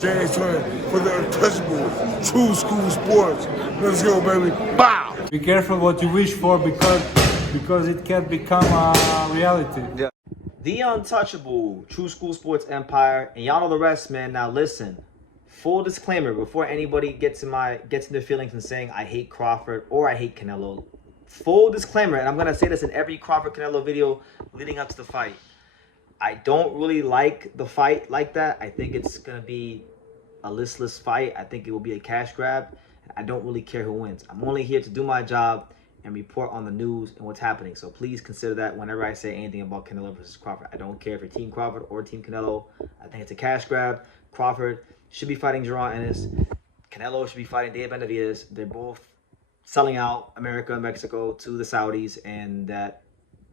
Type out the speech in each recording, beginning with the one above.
James Turner for the untouchable true school sports. Let's go, baby. Bow! Be careful what you wish for because it can become a reality. Yeah. The untouchable True School Sports Empire, and y'all know the rest, man. Now listen, full disclaimer before anybody gets in their feelings and saying I hate Crawford or I hate Canelo. Full disclaimer, and I'm gonna say this in every Crawford Canelo video leading up to the fight. I don't really like the fight like that. I think it's gonna be a listless fight. I think it will be a cash grab. I don't really care who wins. I'm only here to do my job and report on the news and what's happening. So please consider that whenever I say anything about Canelo versus Crawford. I don't care if you're Team Crawford or Team Canelo. I think it's a cash grab. Crawford should be fighting Jaron Ennis. Canelo should be fighting Dave Benavidez. They're both selling out America and Mexico to the Saudis, and that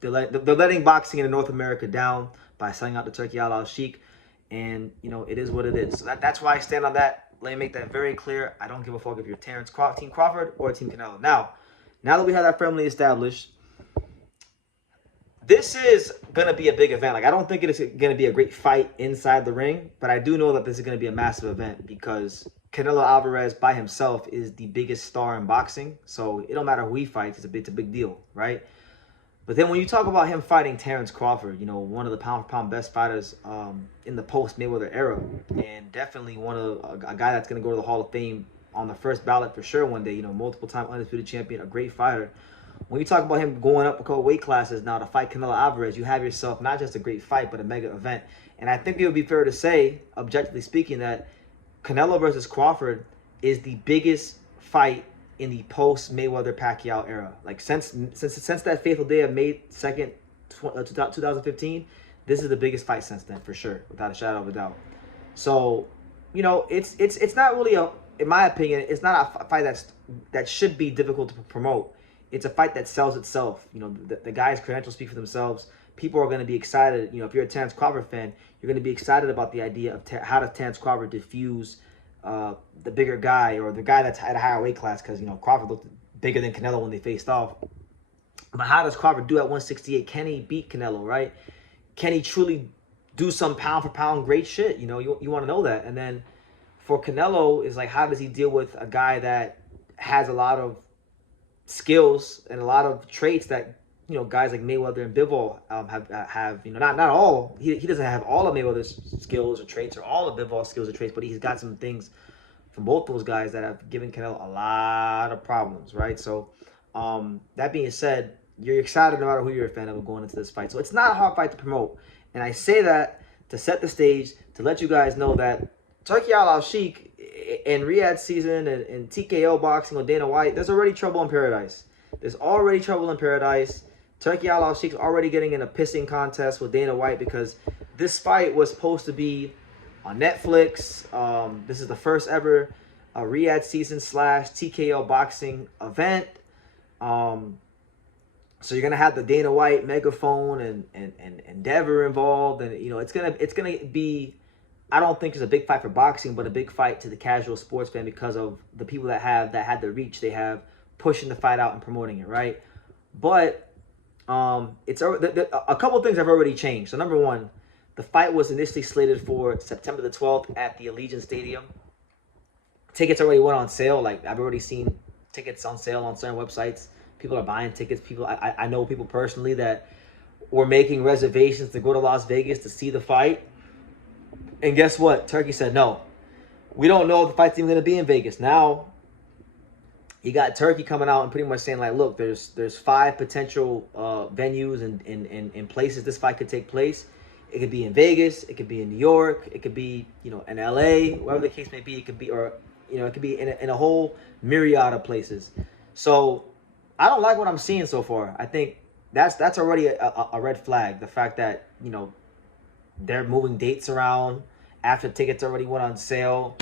they're letting boxing in North America down by selling out the Turki Alalshikh. And, you know, it is what it is. So that's why I stand on that. Let me make that very clear. I don't give a fuck if you're Team Crawford or Team Canelo. Now that we have that firmly established, this is going to be a big event. Like, I don't think it is going to be a great fight inside the ring, but I do know that this is going to be a massive event because Canelo Alvarez by himself is the biggest star in boxing. So it don't matter who he fights. It's a big deal, right? But then when you talk about him fighting Terrence Crawford, you know, one of the pound-for-pound best fighters in the post-Mayweather era, and definitely a guy that's going to go to the Hall of Fame on the first ballot for sure one day, you know, multiple-time undisputed champion, a great fighter. When you talk about him going up a couple weight classes now to fight Canelo Alvarez, you have yourself not just a great fight, but a mega event. And I think it would be fair to say, objectively speaking, that Canelo versus Crawford is the biggest fight in the post-Mayweather Pacquiao era. Like since that fateful day of May 2nd, 2015, this is the biggest fight since then, for sure, without a shadow of a doubt. So, you know, it's not really in my opinion, it's not a fight that should be difficult to promote. It's a fight that sells itself. You know, the guy's credentials speak for themselves. People are going to be excited. You know, if you're a Terrence Crawford fan, you're going to be excited about the idea of how does Terrence Crawford diffuse the bigger guy or the guy that's at a higher weight class, because, you know, Crawford looked bigger than Canelo when they faced off. But how does Crawford do at 168? Can he beat Canelo, right? Can he truly do some pound-for-pound great shit? You know, you want to know that. And then for Canelo, is like, how does he deal with a guy that has a lot of skills and a lot of traits that, you know, guys like Mayweather and Bivol have, you know, not all. He doesn't have all of Mayweather's skills or traits or all of Bivol's skills or traits, but he's got some things from both those guys that have given Canelo a lot of problems, right? So, that being said, you're excited no matter who you're a fan of going into this fight. So it's not a hard fight to promote. And I say that to set the stage, to let you guys know that Turki Alalshikh in Riyadh season and TKO boxing with Dana White, there's already trouble in paradise. There's already trouble in paradise. Turki Alalshikh's already getting in a pissing contest with Dana White because this fight was supposed to be on Netflix. This is the first ever Riyadh season / TKO boxing event. So you're gonna have the Dana White megaphone and Endeavor involved, and you know it's gonna be. I don't think it's a big fight for boxing, but a big fight to the casual sports fan because of the people that had the reach they have pushing the fight out and promoting it, right? But it's a couple of things have already changed. So number one, the fight was initially slated for September the 12th at the Allegiant Stadium. Tickets already went on sale. Like, I've already seen tickets on sale on certain websites. People are buying tickets. I know people personally that were making reservations to go to Las Vegas to see the fight. And guess what? Turkey said no. We don't know if the fight's even going to be in Vegas. Now, you got Turkey coming out and pretty much saying, like, look, there's 5 potential venues and places this fight could take place. It could be in Vegas. It could be in New York. It could be, you know, in LA, wherever the case may be. It could be, or, you know, it could be in a whole myriad of places. So I don't like what I'm seeing so far. I think that's already a red flag. The fact that, you know, they're moving dates around after tickets already went on sale.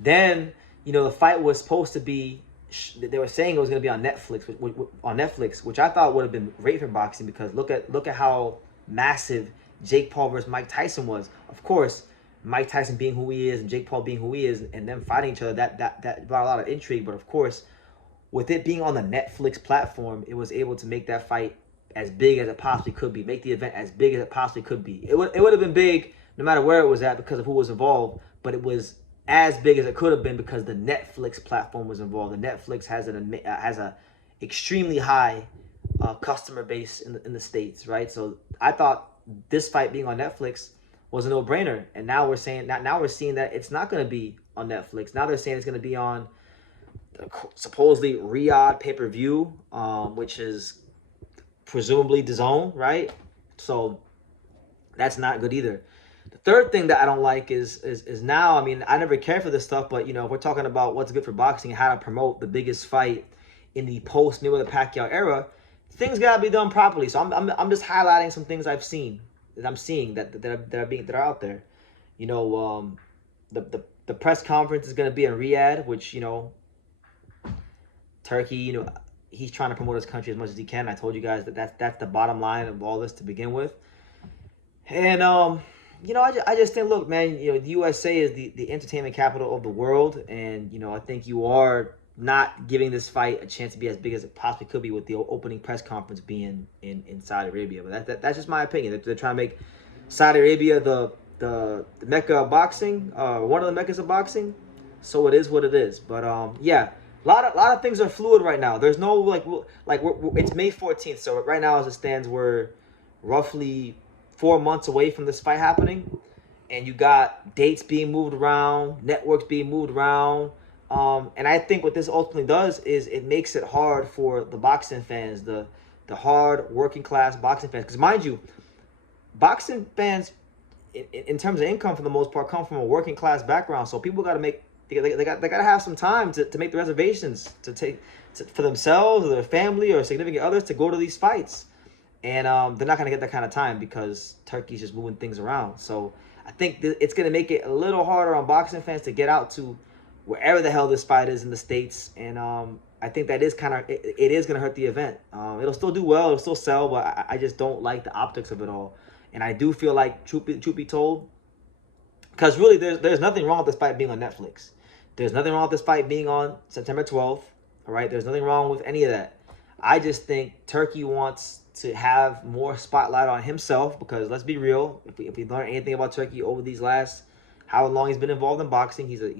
Then, you know, the fight was supposed to be, they were saying it was going to be on Netflix, which I thought would have been great for boxing because look at how massive Jake Paul versus Mike Tyson was. Of course, Mike Tyson being who he is and Jake Paul being who he is and them fighting each other, that brought a lot of intrigue. But of course, with it being on the Netflix platform, it was able to make that fight as big as it possibly could be, make the event as big as it possibly could be. It would have been big no matter where it was at because of who was involved, but it was as big as it could have been because the Netflix platform was involved. The Netflix has a extremely high customer base in the States, right? So I thought this fight being on Netflix was a no-brainer, and now we're seeing that it's not going to be on Netflix. Now they're saying it's going to be on supposedly Riyadh pay-per-view, which is presumably DAZN, right? So that's not good either. The third thing that I don't like is now, I mean, I never cared for this stuff, but, you know, if we're talking about what's good for boxing and how to promote the biggest fight in the post-Mayweather-Pacquiao era, things got to be done properly. So I'm just highlighting some things I've seen, that I'm seeing that are out there. You know, the press conference is going to be in Riyadh, which, you know, Turkey, you know, he's trying to promote his country as much as he can. I told you guys that that's the bottom line of all this to begin with. And you know, I just think, look, man, you know, the USA is the entertainment capital of the world, and you know, I think you are not giving this fight a chance to be as big as it possibly could be with the opening press conference being in Saudi Arabia. But that's just my opinion. They're trying to make Saudi Arabia the mecca of boxing, one of the meccas of boxing. So it is what it is. But yeah, a lot of things are fluid right now. There's no it's May 14th, so right now as it stands, we're roughly 4 months away from this fight happening, and you got dates being moved around, networks being moved around, and I think what this ultimately does is it makes it hard for the boxing fans, the hard working class boxing fans, because mind you, boxing fans in terms of income for the most part come from a working class background, so people got to make they got to have some time to make the reservations for themselves or their family or significant others to go to these fights. And they're not going to get that kind of time because Turkey's just moving things around. So I think it's going to make it a little harder on boxing fans to get out to wherever the hell this fight is in the States. And I think that is it is going to hurt the event. It'll still do well. It'll still sell. But I just don't like the optics of it all. And I do feel like, truth be told, because really there's nothing wrong with this fight being on Netflix. There's nothing wrong with this fight being on September 12th. All right? There's nothing wrong with any of that. I just think Turkey wants to have more spotlight on himself, because let's be real, if we learn anything about Turkey over these last how long he's been involved in boxing, he's a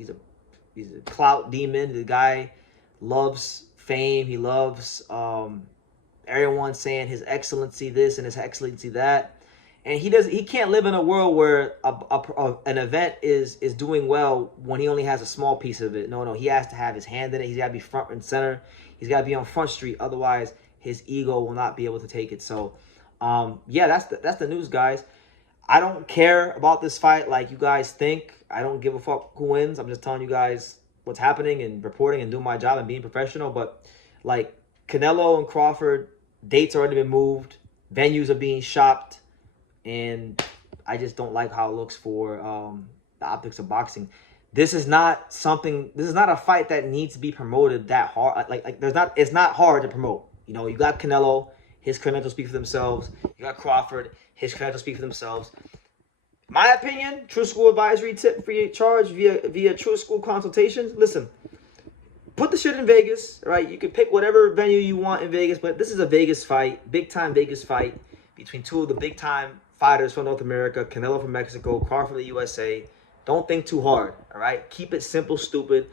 clout demon. The guy loves fame. He loves everyone saying his excellency this and his excellency that. And he can't live in a world where an event is doing well when he only has a small piece of it. No, he has to have his hand in it. He's got to be front and center. He's got to be on Front Street. Otherwise, his ego will not be able to take it. So, yeah, that's the news, guys. I don't care about this fight like you guys think. I don't give a fuck who wins. I'm just telling you guys what's happening and reporting and doing my job and being professional. But, like, Canelo and Crawford, dates already been moved. Venues are being shopped. And I just don't like how it looks for the optics of boxing. This is not a fight that needs to be promoted that hard. It's not hard to promote. You know, you got Canelo, his credentials speak for themselves. You got Crawford, his credentials speak for themselves. My opinion, True School advisory tip, free charge via True School consultations. Listen, put the shit in Vegas, right? You can pick whatever venue you want in Vegas, but this is a Vegas fight, big time Vegas fight between two of the big time fighters from North America, Canelo from Mexico, Crawford from the USA. Don't think too hard, all right? Keep it simple, stupid.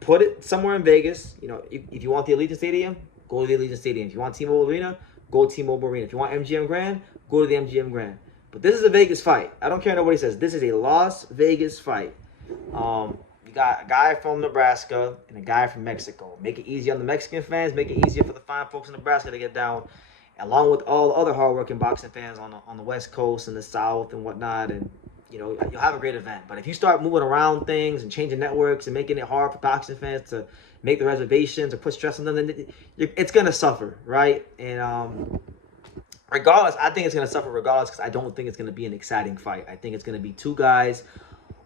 Put it somewhere in Vegas. You know, if you want the Allegiant Stadium, go to the Allegiant Stadium. If you want T-Mobile Arena, go to T-Mobile Arena. If you want MGM Grand, go to the MGM Grand. But this is a Vegas fight. I don't care what nobody says. This is a Las Vegas fight. You got a guy from Nebraska and a guy from Mexico. Make it easier on the Mexican fans. Make it easier for the fine folks in Nebraska to get down, along with all the other hardworking boxing fans on the West Coast and the South and whatnot. And, you know, you'll have a great event. But if you start moving around things and changing networks and making it hard for boxing fans to make the reservations or put stress on them, then it's going to suffer, right? And regardless, I think it's going to suffer regardless, because I don't think it's going to be an exciting fight. I think it's going to be two guys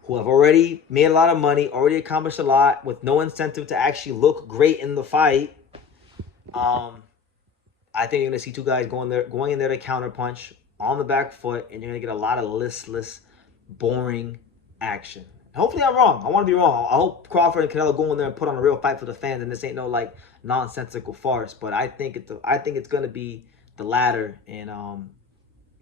who have already made a lot of money, already accomplished a lot, with no incentive to actually look great in the fight. I think you're going to see two guys going in there to counterpunch on the back foot, and you're going to get a lot of listless, boring action. Hopefully I'm wrong. I want to be wrong. I hope Crawford and Canelo go in there and put on a real fight for the fans, and this ain't no like nonsensical farce. But I think it's going to be the latter. And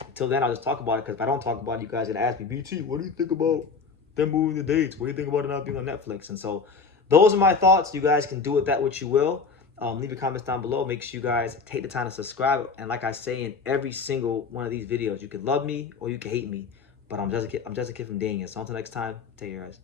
until then, I'll just talk about it, because if I don't talk about it, you guys are going to ask me, BT, what do you think about they're moving the dates. What do you think about it not being on Netflix? And so those are my thoughts. You guys can do with that what you will. Leave your comments down below. Make sure you guys take the time to subscribe. And like I say in every single one of these videos, you could love me or you can hate me, but I'm just a kid from Daniel. So until next time, take care, guys.